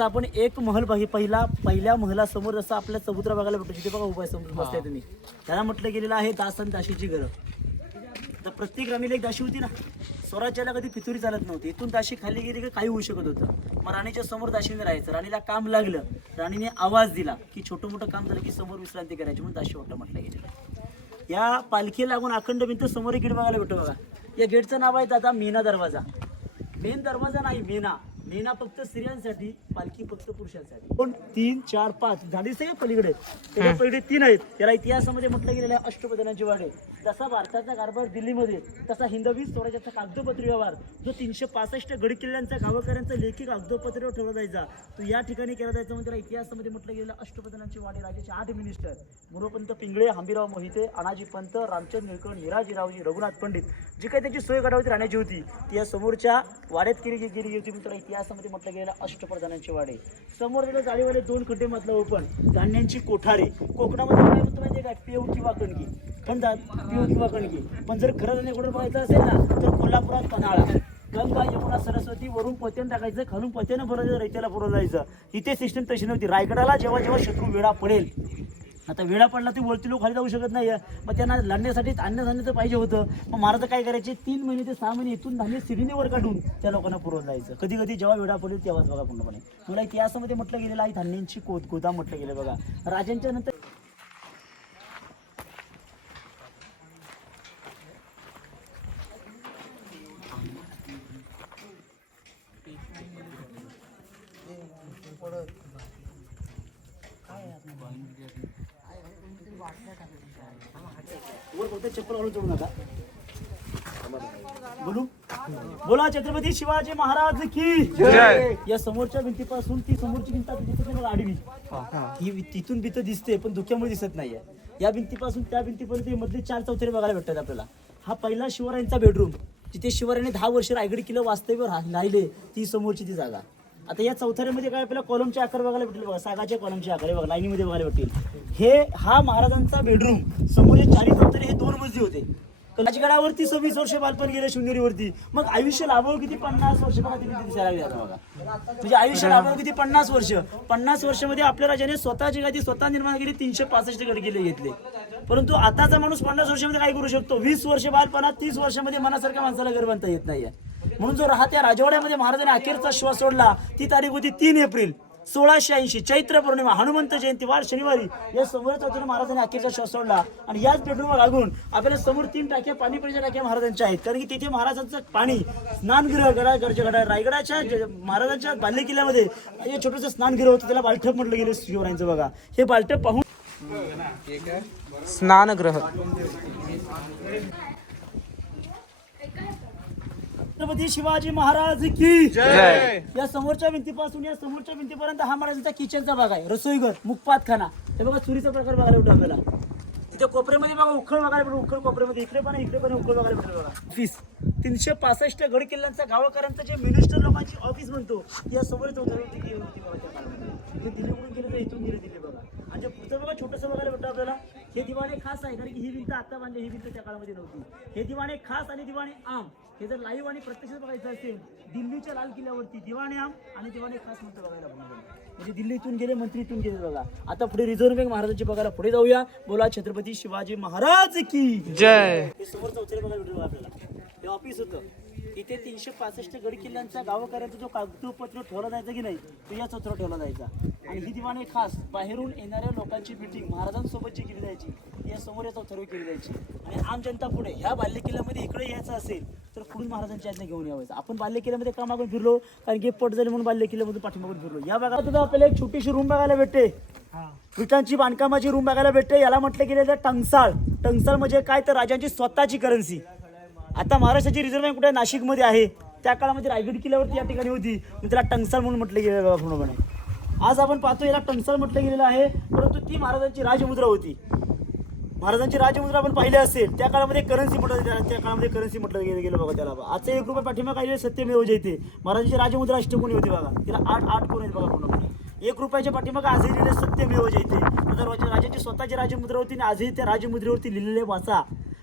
आपण 1 महल पहिल्या महलासमोर जसं आपल्या चबुतरा बघायला भेटतो, तिथे बघा उभा समोर बसताय तुम्ही. त्याला म्हटलं गेलेलं आहे दास आणि दाशीची घरं. तर प्रत्येक राणीला एक दाशी होती ना. स्वराज्याला कधी पितुरी चालत नव्हती. इथून दाशी खाली गेली की काही होऊ शकत होतं. मग राणीच्या समोर दाशीने राहायचं. राणीला काम लागलं, राणीने आवाज दिला की छोटं मोठं काम झालं की समोर विश्रांती करायची, म्हणून दाशी वाटतं म्हटलं गेलेलं. या पालखी लागून अखंड भिंत समोर एक गेट बघायला भेटतो बघा. या गेटचं नाव आहे दादा मीना दरवाजा. मेन दरवाजा नाही, मीना. मीना फक्त स्त्रियांसाठी, पालखी फक्त पुरुषांसाठी. पण 3, 4, 5 झाडी सगळे पलीकडे, त्याच्या पलीकडे 3 आहेत. याला इतिहासामध्ये म्हटलं गेलेलं आहे अष्टप्रधानांचे वाडे. जसा भारताचा कारभार दिल्लीमध्ये, तसा हिंदवी स्वराज्याचा कागदोपत्री व्यवहार जो 365 गड किल्ल्यांचा गावकऱ्यांचा लेखी कागदोपत्रीवर ठेवला जायचा, तो या ठिकाणी केला जायचा. म्हणजे त्याला इतिहासामध्ये म्हटलं गेलेलं अष्टप्रधानांचे वाडे. राजाचे 8 मिनिस्टर मोरोपंत पिंगळे, हंबीराव मोहिते, अनाजी पंत, रामचंद्र निळकंठ, निराजीरावजी, रघुनाथ पंडित, जी काही त्याची सोय गडावरती राहण्याची होती ती या समोरच्या वाड्यात केली होती. पण त्याला इतिहासामध्ये म्हटलं गेलेलं अष्टप्रधानांचे वाडे. समोर गेले जाळीवाले 2 खड्डे मधलं ओपन, धान्यांची कोठारे. कोकणामध्ये काय म्हणतो माहिती आहे का? पेव किंवा कणकी म्हणतात, पेव किंवा कणकी. पण जर खरं धान्य कुठं बघायचं असेल ना तर कोल्हापुरात पन्हाळा, गंगा, यमुना, सरस्वती, वरून पत्यानं टाकायचं, खालून पत्यानं भरायचं, रैत्याला पुरवलं जायचं. इथे सिस्टम तशी नव्हती. रायगडाला जेव्हा जेव्हा शत्रू वेळा पडेल, आता वेळा पडला ते वरती लोक खाली जाऊ शकत नाही. मग त्यांना लढण्यासाठी अन्नधान्य तर पाहिजे होतं. मग महाराज काय करायचे? 3 महिने ते 6 महिने इथून धान्य सिडीने वर काढून त्या लोकांना पुरवलं जायचं. कधी कधी जेव्हा वेळा पडेल तेव्हाच बघा पूर्णपणे. मला इतिहासामध्ये म्हटलं गेलेलं आहे धान्यांची गोदाम म्हटलं गेलं बघा. राजांच्या नंतर चप्पल घालून चढू नका. बोलू बोला छत्रपती शिवाजी महाराज की जय. या समोरच्या भिंतीपासून ती समोरची भिंत आडवी, ही तिथून भिंत दिसते पण धुक्यामुळे दिसत नाहीये. या भिंतीपासून त्या भिंतीपर्यंत मधले 4 चौथरे बघायला भेटतात आपल्याला. हा पहिला शिवरायांचा बेडरूम, जिथे शिवरायांनी 10 वर्ष रायगड किल्ला वास्तव्य राहिले, ती समोरची ती जागा. आता या चौथऱ्यामध्ये काय आपल्याला कॉलमचे आकार बघायला भेटेल बघा. सागाचे कॉलमचे आकार बघा, लाईनीमध्ये बघायला भेटेल. हा महाराजांचा बेडरूम. समोर 4 चौथरे हे 2 मजली होते. राजगडावरती 26 वर्ष बालपण गेले, शृंगेरीवरती. मग आयुष्य लाभावं किती? 50 वर्ष. बघा किती दिसायला लागले आता बघा. म्हणजे आयुष्य लाभावं किती? 50 वर्ष. 50 वर्षामध्ये आपल्या राजाने स्वतःची गादी स्वतः निर्माण केली, 365 गड किल्ले घेतले. परंतु आताचा माणूस 50 वर्षामध्ये काय करू शकतो? 20 वर्ष बालपणात, 30 वर्षामध्ये मनासारख्या माणसाला घर बांधता येत नाहीये. म्हणून जो राहत्या राजवाड्यामध्ये महाराजांनी अखेरचा श्वास सोडला, ती तारीख होती 3 एप्रिल 1680, चैत्र पौर्णिमा, हनुमंत जयंती वार शनिवारी. या समोरच महाराजांनी अखेरचा श्वास सोडला. आणि याच बेडरूमवर लागून आपल्याला समोर 3 टाक्या, पाणीपुरीच्या टाक्या महाराजांच्या आहेत. कारण की तिथे महाराजांचं पाणी स्नानगृह, गडाच्या गडा रायगडाच्या महाराजांच्या बाल्य किल्ल्यामध्ये हे छोटंसं स्नानगृह होतं, त्याला बालटप म्हटलं गेलं शिवरायांचं बघा. हे बालटप पाहून स्नानगृह. छत्रपती शिवाजी महाराज की जय. या समोरच्या भिंतीपासून या समोरच्या भिंतीपर्यंत हा महाराजांचा किचनचा भाग आहे. रसोईघर, मुखपातखाना. हे बघा चुरीचा प्रकार बघायला भेटतो आपल्याला. तिथे कोपऱ्यामध्ये बघा उखळ बघायला भेटेल, उखळ कोपऱ्यामध्ये इकडे पण उखळ बघायला भेटेल बघा. ऑफिस 365 गड किल्ल्यांचा गावकऱ्यांचा जे मिनिस्टर लोकांची ऑफिस म्हणतो या समोरच होती बघा त्या काळामध्ये. ते दिल्लीकडून गेलं तर इथून गेले दिल्ली बघा. आणि जे पुढचं बघा छोटंसं बघायला भेटतं आपल्याला. हे दिवाणे खास आहे कारण की ही भिंत आता बांधली, ही भिंत त्या काळामध्ये नव्हती. हे दिवाणे खास आणि दिवाणे आम हे जर लाईव्ह आणि प्रत्यक्ष बघायचं असेल दिल्लीच्या लाल किल्ल्यावरती दिवाणे आम आणि दिवाणे खास म्हणतो बघायला आपण. म्हणजे दिल्लीतून गेले, मंत्रीतून गेले बघा. आता पुढे रिझर्व्ह बँक महाराजांची बघायला पुढे जाऊया. बोला छत्रपती शिवाजी महाराज की जय. हे समोरचं उचल बघायला भेटलं आपल्याला. हे ऑफिस होतं. इथे 365 गड किल्ल्यांचा गावकऱ्यांचा जो कागदपत्र ठेवला जायचा की नाही तो या चौथरा ठेवला जायचा. आणि ही दिवाणे खास बाहेरून येणाऱ्या लोकांची मिटिंग महाराजांसोबतची केली जायची. या समोर या चौथरा केली जायची. आणि आम जनता पुढे ह्या बाल्य किल्ल्यामध्ये इकडे यायचं असेल तर पुढून महाराजांची आज्ञा घेऊन यावं. आपण बाल्य किल्ल्यामध्ये का मागून फिरलो कारण की पट झाले म्हणून बाल्य किल्ल्यामधून पाठीमागून फिरलो. या भागात सुद्धा आपल्याला एक छोटीशी रूम बघायला भेटते. विटांची बांधकामाची रूम बघायला भेटते. याला म्हटलं गेलं तर टंगसाळ. टंगसाळ म्हणजे काय तर राजांची स्वतःची करन्सी. आता महाराष्ट्राची रिझर्व्ह बँक कुठे नाशिकमध्ये आहे. त्या काळामध्ये रायगड किल्ल्यावरती या ठिकाणी होती मग त्याला टंगसाळ म्हणून म्हटलं गेलं बघा पूर्णपणे. आज आपण पाहतो याला टंगसाळ म्हटलं गेलेलं आहे परंतु ती महाराजांची राजमुद्रा होती. महाराजांची राजमुद्रा आपण पाहिली असेल त्या काळामध्ये करन्सी म्हटलं त्या काळामध्ये करन्सी म्हटलं गेलं बघा त्याला. आजचं 1 रुपये पाठीमागे काही सत्यमेव जयते. महाराजांची राजमुद्रा अष्टकोनी होती बघा. तिला 8 कोण आहेत बघा पूर्णपणे. 1 रुपयाच्या पाठीमागे आजही लिहिले सत्यमेव जयते. राजाची स्वतःची राजमुद्रा होती आणि आजही त्या राजमुद्रेवरती लिहिलेले वाचा.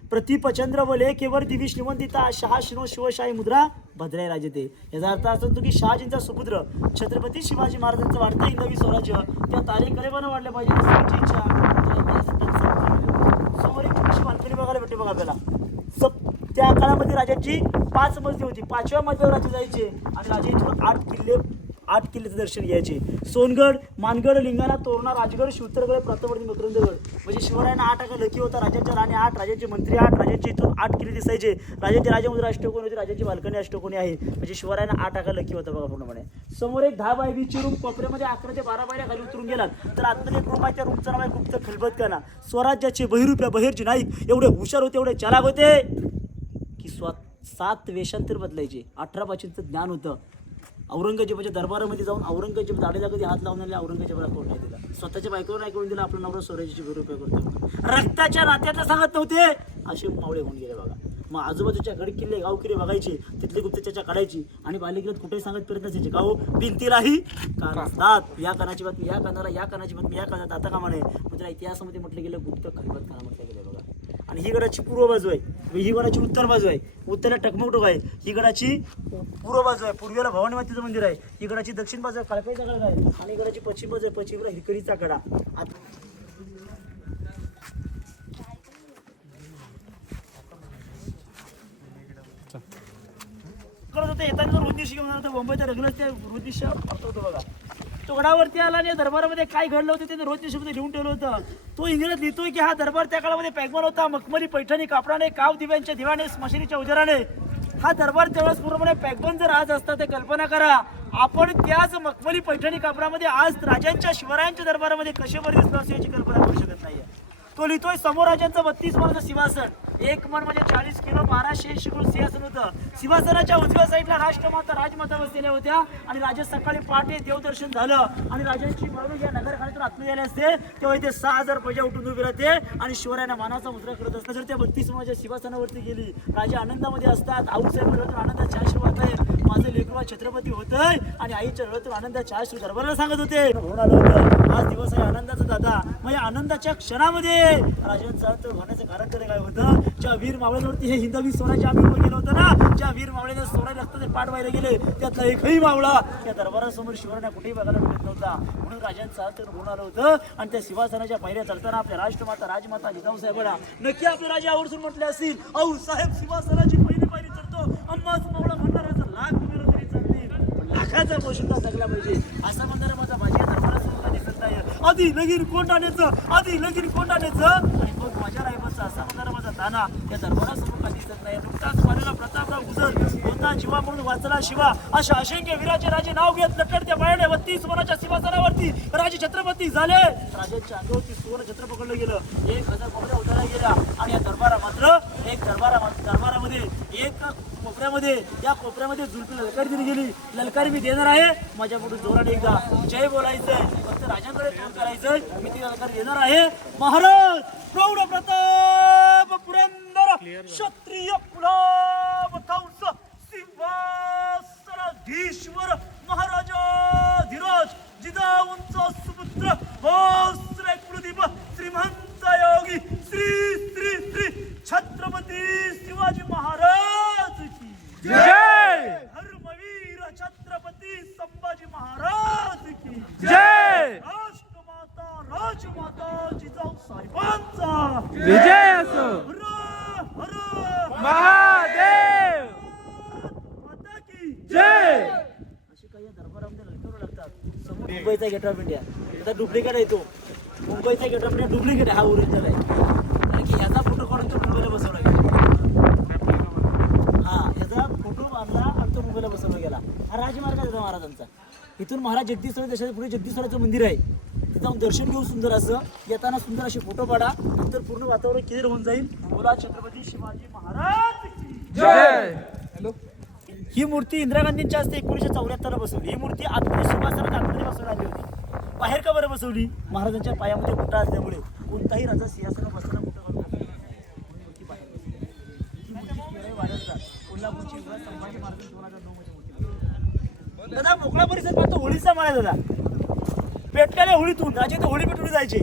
प्रतिपचंद्र बोले केवळ दिवी श्रीमंतिता शहा शिनो शिवशाही मुद्रा भद्राय राजते. याचा अर्थ असा होतो की शहाजींचा सुपुत्र छत्रपती शिवाजी महाराजांचं वाढतं हिंदवी स्वराज्य त्या तारेकडे पण वाढलं पाहिजे समोर एक छोटीशी बाल्कनी बघायला भेटते बघा आपल्याला. त्या काळामध्ये राजाची 5 मजली होती. 5व्या मजल्यावर राजे जायचे आणि राजे इथून 8 किल्ल्याचं दर्शन घ्यायचे. सोनगड, मानगड, लिंगाणा, तोरणा, राजगड, शिवतरगड, प्रतापगड, मकरंदगड. म्हणजे शिवरायांना 8 आका लकी होता. राजांच्या राणी 8, राजांचे मंत्री 8, राजांचे इथून 8 किल्ले दिसायचे. राजांची राजमुद्रा अष्टकोनी होती, राजांची बाल्कनी अष्टकोनी आहे. म्हणजे शिवरायांना 8 आका लकी होता बघा पूर्णपणे. समोर एक 10 बाय 20 ची रूम. कोपऱ्यामध्ये 11 ते 12 बायला खाली उतरून गेलात तर आतमध्ये एक रूम आहे. त्या रूमचं नाव आहे गुप्त खलबतखाना. स्वराज्याचे बहिरूप्या बहिर्जी नाईक एवढे हुशार होते, एवढे चालाक होते की 7 वेषांतर बदलायचे. 18 भाषेचं ज्ञान होतं. औरंगजेबाच्या दरबारामध्ये जाऊन औरंगजेब दाढीला कधी हात लावून आले औरंगजेबाला कोण नाही दिला. स्वतःच्या बायकोवर नाही करून दिला आपला नवरा स्वराज्याची बहिरूप्या करतो. रक्ताच्या नात्याचं सांगत नव्हते असे मावळे होऊन गेले बघा. मग आजूबाजूच्या गड किल्ले गावकिल्ले बघायचे, तिथली गुप्तचर्चा काढायची आणि बालेकिल्ल्यात कुठेही सांगत फिरत नसायचे. का हो भिंतीलाही कान असतात. या कानाची बातमी या कानाला, या कानाची बातमी या कानात आता कामा नये. मग त्याला इतिहासामध्ये म्हटलं गेलं गुप्त खलबतखाना म्हटलं गेलं बघा. आणि ही गडाची पूर्व बाजू आहे, ही गडाची उत्तर बाजू आहे. उत्तरेला टकमकटोक आहे. ही गडाची पूर्व बाजू आहे, पूर्वेला भवानी मातेचं मंदिर आहे. ही गडाची दक्षिण बाजू आहे, काळकाईचा कडा आहे. आणि गडाची पश्चिम बाजू आहे, पश्चिमेला हिरकणीचा कडा. येताना जर रोजनिशी घेऊन आला तर मुंबईच्या रंगणात त्या रोजनिशा होतो बघा. तो गडावरती आला आणि दरबारामध्ये काय घडलं होतं ते रोजनिशीमध्ये लिहून ठेवलं होतं. तो इंग्रज लिहितोय की हा दरबार त्या काळामध्ये पैगंबर होता. मखमली पैठणी कापडाने, काव दिव्यांच्या दिवाने, स्मशानीच्या उजाराने हा दरबार तेवढाच पूर्णपणे पॅकबन जर आज असता ते कल्पना करा आपण त्याच मखमली पैठणी कापडामध्ये आज राजांच्या शिवरायांच्या दरबारामध्ये कसे बरे दिसलो असं याची कल्पना करू शकत नाहीये. तो लिहितोय समोर राजांचं 32 मानाचं सिंहासन. 1 मन म्हणजे 40 किलो 1280 गुण सिंहासन होतं. सिंहासनाच्या उजव्या साईडला राष्ट्रमाता राजमाता बसलेल्या होत्या आणि राजा सकाळी पहाटे देवदर्शन झालं आणि राजांची मिरवणूक या नगरखान्यातून आतमध्ये आले असते तेव्हा इथे 6000 प्रजा उठून उभी राहते आणि शिवरायांना मानाचा मुद्रा करत असतात. जर त्या 32 मानाच्या सिंहासनावरती गेली राजा आनंदामध्ये असतात. आऊसाहेब रडतून आनंदाच्या आश्रू वाहत आहे. माझं लेकरू छत्रपती होतंय आणि आईच्या रडतून आनंदाच्या आश्रू दरबाराला सांगत होते. म्हणून आलं होतं आज दिवस आहे आनंदाचा दादा. म्हणजे आनंदाच्या क्षणामध्ये राजांचा अंत होण्याचं कारण तरी काय होतं. ज्या वीर मावळ्यांवरती हे हिंदवी स्वराज्य आम्ही उभं केलं होतं ना, ज्या वीर मावळ्याने सोन्या रक्ताचे पाठ व्हायला गेले त्यातला एकही मावळा त्या दरबारासमोर शिवरायांना कुठेही बघायला मिळत नव्हता. म्हणून राजांचा अंत होऊन आलं होतं आणि त्या सिंहासनाच्या पायऱ्या चढताना आपल्या राष्ट्रमाता राजमाता जिजाऊसाहेबांना नक्की आपले राजे आवर्जून म्हटले असतील औ साहेब सिंहासनाची पहिली पायरी चढतो अम्माच मावळा म्हणणाऱ्याचा लाख उमेर तरी चालतील लाखाचा पोशिंदा जगला पाहिजे असा म्हणणारा माझा माझ्या दरबारासमोर दिसत नाही. आधी लगीन कोंडाण्याचं आणि मग माझ्या रायबाचा असा म्हणणारा माझा ताना या दरबारासमोर का दिसत नाही. नुकताच मारेला प्रतापराव गुजर होता जीवा म्हणून वाचला शिवा अशा असंख्य वीराचे राजे नाव घेत लटकत्या पायाने 32 मनाच्या सिंहासनावरती राजे छत्रपती झाले. राजांच्या अंगावरती सुवर्ण छत्र पकडलं गेलं. 1000 कोंबड्या उतरल्या गेल्या आणि या दरबारामध्ये एक कोपऱ्यामध्ये, या कोपऱ्यामध्ये जुलपी ललकारी दिली गेली. ललकारी मी देणार आहे. माझ्या पुढे जोराने एकदा जय बोलायचंय. फक्त राजाकडे तोंड करायचंय. मी ती ललकारी देणार आहे. महाराज प्रौढ प्रताप पुरंदर क्षत्रिय कुलाव कंस सिंहासनाधीश्वर महाराजाधिराज जिजाऊंचा सुपुत्र भोसले कुलदीप श्रीमंत योगी श्री श्री श्री छत्रपती शिवाजी महाराज की जय धर्मवीर छत्रपती संभाजी महाराज की जय राजमाता जिजाऊ साहेबांचा विजय असो. हर हर महादेव माता की जय. अशी काही या दरबारामध्ये लढतो लागतात. समोर मुंबईचा गेट ऑफ इंडिया, आता डुप्लिकेट आहे तो. मुंबईचा गेट ऑफ इंडिया डुप्लिकेट आहे, हा ओरिजिनल आहे. कारण की ह्याचा फोटो काढून तो मुंबईला बसवला गेला. हा ह्याचा फोटो बांधला आणि तो मुंबईला बसवला गेला. हा राजमार्ग आहे महाराजांचा. इथून महाराज जगदीश्वर देशाच्या पुढे जगदीश्वराचं मंदिर आहे. तिथं जाऊन दर्शन घेऊ सुंदर असं. येताना सुंदर असे फोटो काढा. नंतर पूर्ण वातावरण क्लिअर होऊन जाईल. बोला छत्रपती शिवाजी महाराज की जय. हॅलो. ही मूर्ती इंदिरा गांधींच्या हस्ते 1974 बसवली. ही मूर्ती आतमध्ये सिंहासनात आतमध्ये बसवली आली होती. बाहेर का बरं बसवली? महाराजांच्या पायामध्ये मोठा असल्यामुळे कोणताही राजा सिंहासनावर बसताना मोठं करतो. मूर्ती बाहेर बसवली. ही मूर्ती केरळ वाढवतात. कोल्हापूरची युवराज संभाजी महाराज 2009 मध्ये मूर्ती. दादा मोकळा परिसर पाहतो होळीचा माळा दादा. पेटलेल्या होळीतून राजे ते होळी पेटवली जायचे.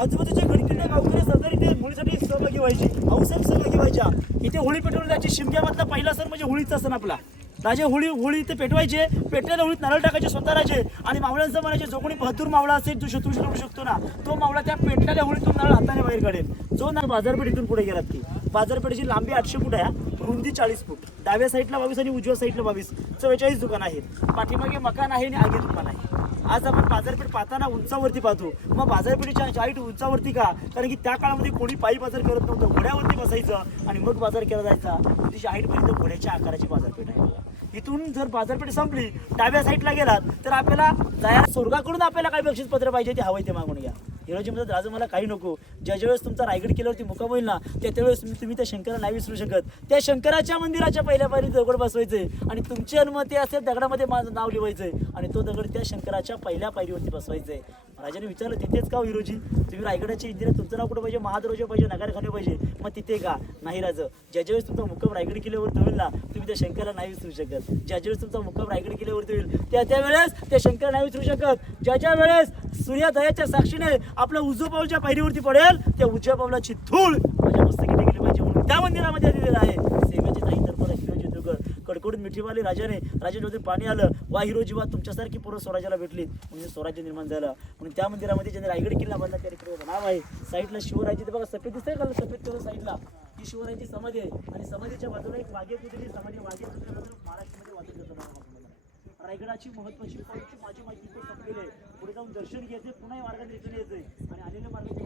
आजूबाजूच्या गडकिल्ले गावकरी सरदार इथे होळीसाठी सहभागी व्हायचे. हौसेने सहभागी व्हायच्या. इथे होळी पेटवली जायची. शिमग्यामधला पहिला सण म्हणजे होळीचा सण आपला. राजे होळी इथे पेटवायचे. पेटलेल्या होळीत नारळ टाकायचे स्वतः राजे. आणि मावळ्यांचं म्हणायचे जो कोणी बहादूर मावळा असेल तो शत्रू लढू शकतो ना, तो मावळा त्या पेटलेल्या होळीतून नारळ हाताने बाहेर काढेल. जो ना बाजारपेठीतून पुढे गेलात की बाजारपेठेची लांबी 800 फूट आहे, रुंदी 40 फूट. डाव्या साईडला 22 आणि उजव्या साईडला 22, 44 दुकान आहेत. पाठीमागे मकान आहे आणि आगे दुकान आहे. आज आपण बाजारपेठ पाहताना उंचावरती पाहतो. मग बाजारपेठेच्या हाईट उंचावरती का? कारण की त्या काळामध्ये कोणी पायी बाजार करत नव्हतं. घोड्यावरती बसायचं आणि मग बाजार केला जायचा. तिची हाईटपर्यंत घोड्याच्या आकाराची बाजारपेठ आहे. इथून जर बाजारपेठ संपली, डाव्या साईडला गेलात तर आपल्याला जायला स्वर्गाकडून आपल्याला काही बक्षीसपत्र पाहिजे ते हवं ते मागून घ्या. हिरोजी म्हणतात राजू मला काही नको. ज्या वेळेस तुमचा रायगड किल्ल्यावरती मुक्काम होईल ना, त्यावेळेस तुम्ही त्या शंकराला नाही विसरू शकत. त्या शंकराच्या मंदिराच्या पहिल्या पायरीत दगड बसवायचे आणि तुमची अनुमती असेल दगडामध्ये माझं नाव लिवायचंय आणि तो दगड त्या शंकराच्या पहिल्या पायरीवरती बसवायचंय. राजाने विचारलं तिथेच का हिरोजी? तुम्ही रायगडाच्या इंजिनियर तुमचं नाव कुठं पाहिजे? महादरोजा पाहिजे, नगरखाने पाहिजे, मग तिथे का? नाही राजा, ज्या वेळेस तुमचा मुक्काम रायगड किल्ल्यावरती होईल ना, तुम्ही त्या शंकराला नाही विसरू शकत. ज्या वेळेस तुमचा मुक्काम रायगड किल्ल्यावरती होईल त्यावेळेस त्या शंकराला नाही विसरू शकत. ज्या वेळेस सूर्योदयाच्या साक्षीने आपलं उजव्या पाऊलच्या पायरीवरती पडेल त्या उजव्या पावलाची धूळ माझ्या मस्तकीने गेली पाहिजे म्हणून त्या मंदिरामध्ये दिलेलं आहे. सेवेची नाही तर परत हिरोजी दगड कडकडून मिठीवाले राजाने पाणी आलं. वा हिरोजी वा तुमच्यासारखी पूर्ण स्वराज्याला भेटली म्हणजे स्वराज्य निर्माण झालं. म्हणून त्या मंदिरामध्ये ज्यांनी रायगड किल्ला बांधला त्या नाव आहे. साईडला शिवरायांची ते बघा सफेद दिसतंय का? सफेद कलर साईडला ही शिवरायांची समाधी आहे आणि समाधीच्या बाजूला एक वाघे पुतळी समाधी. वाघे पुतळ्याबद्दल महाराष्ट्रामध्ये वाचून देतो. रायगडाची महत्वाची माझी माहिती इथे संपलेली आहे. पुढे जाऊन दर्शन घ्यायचे, पुन्हा मार्गाने रिटर्न यायचंय आणि आलेल्या मार्गाने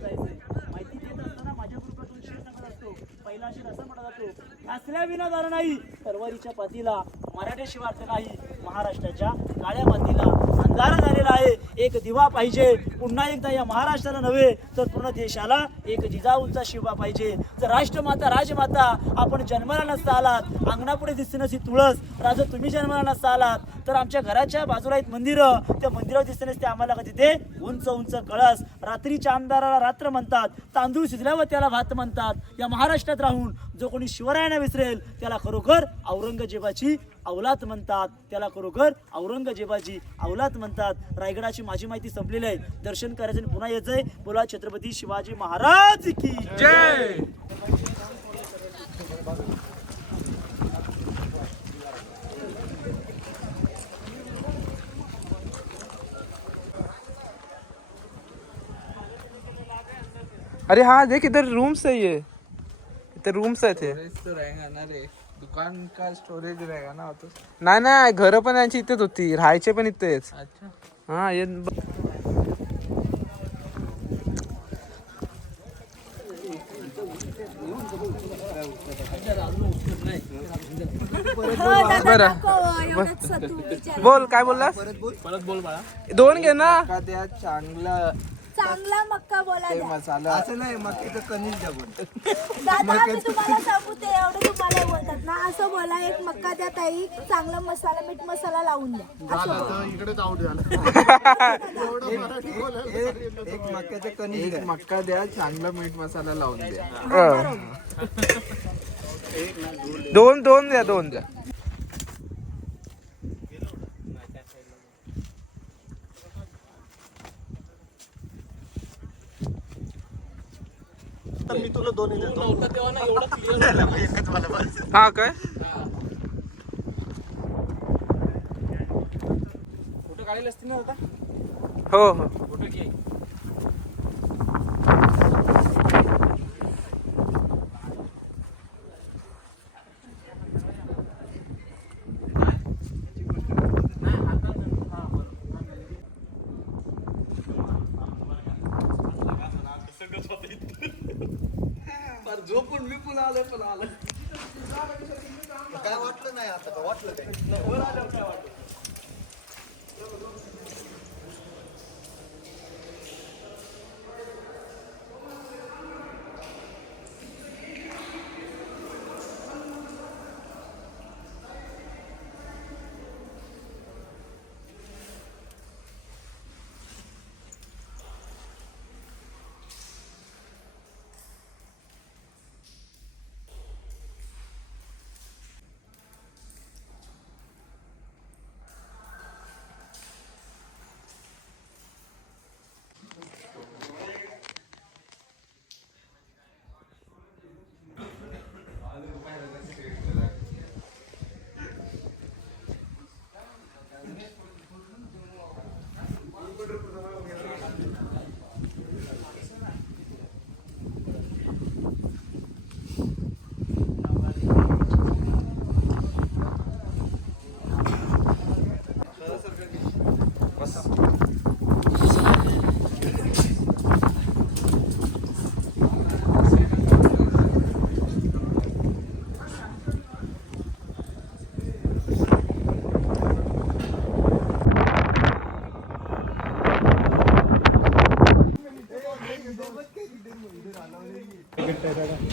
जायचंय. माहिती देत असताना माझ्या ग्रुपातून शेर सांगत असतो. पहिला शेर असा म्हणत जातो, घासल्या विना दार नाही तरवारीच्या पातीला, मराठी शिवार्थ नाही महाराष्ट्राच्या काळ्या मातीला. अंधार झालेला आहे, एक दिवा पाहिजे. पुन्हा एकदा या महाराष्ट्राला नव्हे तर पूर्ण देशाला एक जिजाऊंचा शिवा पाहिजे. जर राष्ट्रमाता राजमाता आपण जन्माला नसता आलात, अंगणापुढे दिसते नसती तुळस, राजा तुम्ही जन्माला नसता आलात तर आमच्या घराच्या बाजूला आहेत मंदिरं, त्या मंदिरावर दिसते नसते आम्हाला का तिथे उंच उंच कळस. रात्रीच्या अंधाराला रात्र म्हणतात, तांदूळ शिजल्यावर त्याला भात म्हणतात. या महाराष्ट्रात राहून जो कोणी शिवरायांना विसरेल त्याला खरोखर औरंगजेबाची अवलात म्हणतात. त्याला खरोखर औरंगजेबाची अवलात म्हणतात. रायगडाची माझी माहिती संपलेली आहे. दर्शन करायचं आणि पुन्हा यायचंय. बोला छत्रपती शिवाजी महाराज की जय. अरे हाँ देख इधर रूम्स है, ये इधर रूम्स है थे. तो रहेगा ना रे, दुकान का स्टोरेज रहेगा ना तो. नाही नाही, घर पण यांची इथेच होती, राहायचे पण इथेच. अच्छा हा ये बरं. बोल काय बोललास? परत बोल बाळा. 2 घे ना. का त्या चांगलं चांगला मक्का बोला ते द्या. मसाला असं नाही मक्याचं कणीस द्या बोल. दादा मी तुम्हाला सांगू ते एवढं तुम्हाला बोलतात ना असं बोला एक मक्का द्या ताई चांगला मसाला मीठ मसाला लावून द्या असं बोला. एक मक्याचं कणीस एक द्या. मक्का द्या, चांगला मीठ मसाला लावून द्या. दोन द्या. तर मी तुला दोन्ही देतो. हा काय फोटो काढले असतील ना आता. हो फोटो घे. काय वाटलं नाही आता का वाटलं काय?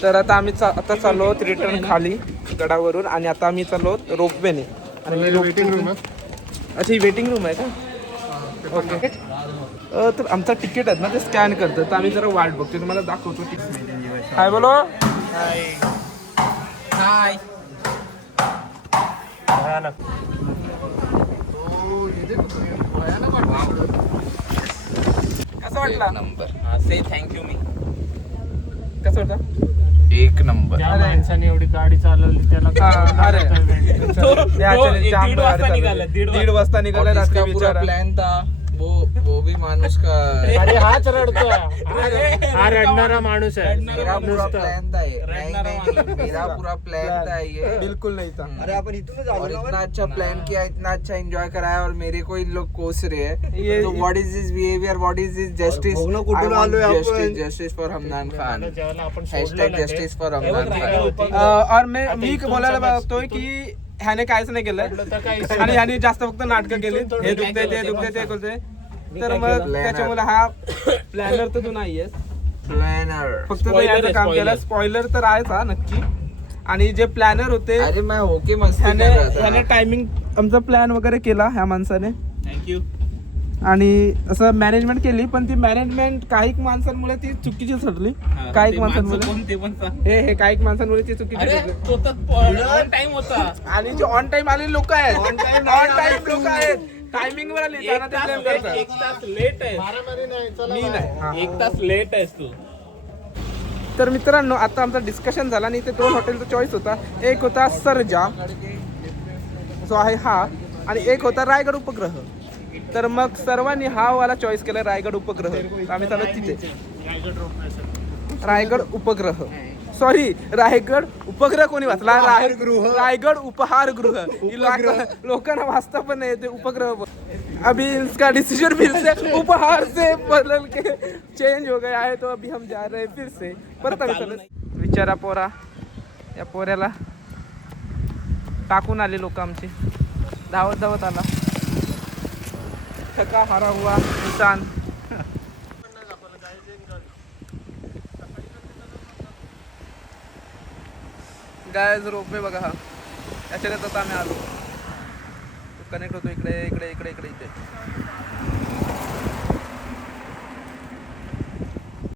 तर आता आम्ही आता चाललो आहोत रिटर्न खाली गडावरून आणि आता आम्ही चाललो आहोत रोपवेने आणि वेटिंग रूम अच्छा ही वेटिंग रूम आहे का ओके तर आमचा तिकीट आहे ना ते स्कॅन करतं तर आम्ही जरा वाट बघतो तुम्हाला दाखवतो तिकीट हाय बोलो हाय कसं वाटलं नंबर से थँक्यू मी कसं वाटतं एक नंबर. त्या माणसाने एवढी गाडी चालवली त्याला अरे दीड वाजता निघाला और इसका रात्री पूरा बिचारा. प्लान था वो भी मानुष का. अरे हाच रडतोय हा रडणारा माणूस आहे मेरा पूरा प्लान था ये. नहीं, मेरा पूरा प्लान था ये. बिल्कुल नहीं था अरे आपण इथूनच और आलो इतना अच्छा प्लान किया, इतना अच्छा एंजॉय कराया और मेरे को इन लोग कोस रहे हैं. ये- तो what is this behaviour, what is this justice? बघणं कुठून आलोय आपण. Justice for Hamdan Khan. जेव्हा आपण hashtag justice for Hamdan Khan. और मी बोलायला बघतोय की ह्याने काहीच नाही केलं आणि ह्याने जास्त फक्त नाटकं केली हे दुखते ते दुखते ते करते तर मग त्याच्यामुळे हा प्लॅनर तर तू नाहीयेस प्लानर. फक्त तो याचं काम केलं स्पॉइलर तर आहेच हा नक्की आणि जे प्लॅनर होते अरे मैं होके मस्ती ह्याने कर रहा ह्याने था. टायमिंग आमचा प्लॅन वगैरे केला ह्या माणसाने थँक्यू. आणि असं मॅनेजमेंट केली पण ती मॅनेजमेंट काही माणसांमुळे ती चुकीची ठरली काही माणसांमुळे हे काही माणसांमुळे ती चुकीची ठरली ऑन टाइम होता. आणि जे ऑन टाइम आलेले लोक आहेत ऑन टाइम लोक आहेत टायमिंग वर आले त्यांना ते blame करतात. एक तास लेट आहे. मी नाही हा. एक तास लेट आहेस तू. तर मित्रांनो आता आमचा डिस्कशन झाला आणि इथे दोन हॉटेलचा चॉईस होता एक होता सर्जा जो आहे हा आणि एक होता रायगड उपग्रह तर मग सर्वांनी हा वाला चॉईस केला रायगड उपग्रह तर आम्ही चालू तिथे रायगड उपग्रह सॉरी रायगड उपग्रह कोणी वाचला रायगड उपहारगृह लोकांना वाचता पण नाही ते उपग्रह अभी इसका डिसीजन फिर से उपहार से बदल के चेंज हो गया है तो अभी हम जा रहे हैं फिर से परत आम्ही चाललो. विचारा पोरा या पोऱ्याला टाकून आले लोक आमची धावत धावत आला थका हारा हुआ इंसान गायज रोपवे बघा हा, याच्यात आता आम्ही आलो, कनेक्ट होतो इकडे इकडे इकडे इकडे इथे.